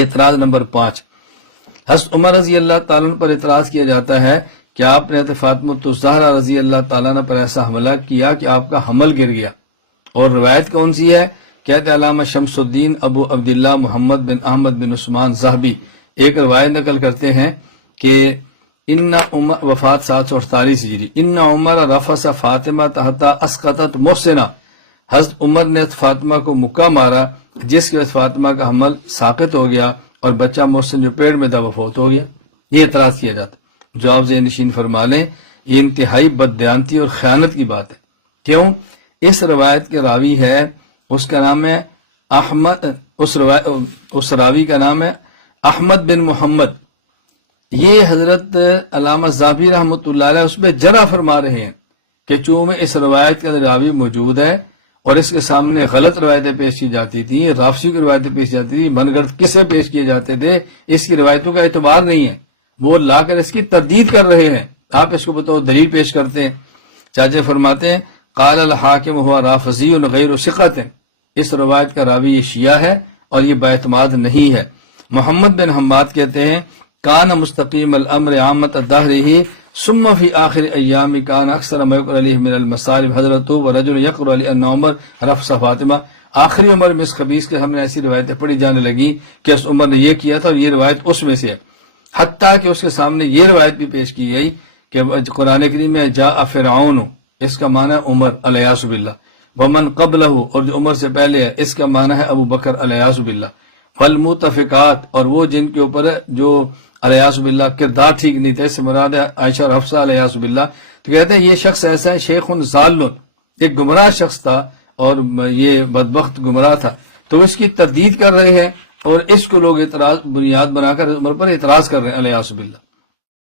اعتراض نمبر 5، حضرت عمر رضی اللہ تعالیٰ عنہ پر اعتراض کیا جاتا ہے کہ آپ نے فاطمۃ الزہرا رضی اللہ تعالیٰ عنہ پر ایسا حملہ کیا کہ آپ کا حمل گر گیا، اور روایت کون سی ہے؟ کہتے علامہ شمس الدین ابو عبداللہ محمد بن احمد بن عثمان زاہبی ایک روایت نقل کرتے ہیں کہ ان عمر، وفات 748 ہجری، ان عمر رفس فاطمہ تحت اسقطت محسنہ، حضرت عمر نے فاطمہ کو مکہ مارا جس کی وجہ سے فاطمہ کا حمل ساقط ہو گیا اور بچہ محسن جو پیڑ میں تھا وہ فوت ہو گیا۔ یہ اعتراض کیا جاتا، جواب ذہن نشین فرما لیں، یہ انتہائی بددیانتی اور خیانت کی بات ہے۔ کیوں؟ اس روایت کے راوی ہے، اس کا نام ہے احمد، اس راوی کا نام ہے احمد بن محمد۔ یہ حضرت علامہ زاہبی رحمۃ اللہ علیہ اس پہ جرح فرما رہے ہیں کہ چونکہ اس روایت کے راوی موجود ہے اور اس کے سامنے غلط روایتیں پیش کی جاتی تھیں، رافضی کی روایتیں پیش جاتی تھیں، من گھڑت قصے پیش کیے جاتے تھے، اس کی روایتوں کا اعتبار نہیں ہے، وہ لا کر اس کی تردید کر رہے ہیں، آپ اس کو بتاؤ دلیل پیش کرتے ہیں۔ چاچے فرماتے ہیں قال الحاکم ہوا رافضی غیر ثقت، اس روایت کا راوی یہ شیعہ ہے اور یہ باعتماد نہیں ہے۔ محمد بن حماد کہتے ہیں کان مستقیم الامر عامت الدہرہ ثم فی آخر ایام کان اکثر ما یقر علیہ من المصالح حضرت ورجل یقر علی ان عمر رفس فاطمہ، آخری عمر میں اس خبیث کے ہم نے ایسی روایتیں پڑھی جانے لگی کہ اس عمر نے یہ کیا تھا اور یہ روایت اس میں سے ہے، حتیٰ کہ اس کے سامنے یہ روایت بھی پیش کی گئی کہ قرآن کریم میں جاء فرعون، اس کا معنی ہے عمر الیاذ باللہ، ومن قبلہ، اور جو عمر سے پہلے ہے اس کا معنی ہے ابو بکر الیاذ باللہ، والمتفقات، اور وہ جن کے اوپر جو الیاذ باللہ کردار ٹھیک نہیں تھے، اس سے مراد ہے عائشہ اور حفصہ الیاذ باللہ۔ تو کہتے ہیں یہ شخص ایسا ہے شیخ ضال، ایک گمراہ شخص تھا اور یہ بدبخت گمراہ تھا، تو اس کی تردید کر رہے ہیں اور اس کو لوگ اعتراض بنیاد بنا کر عمر پر اعتراض کر رہے ہیں الیاذ باللہ۔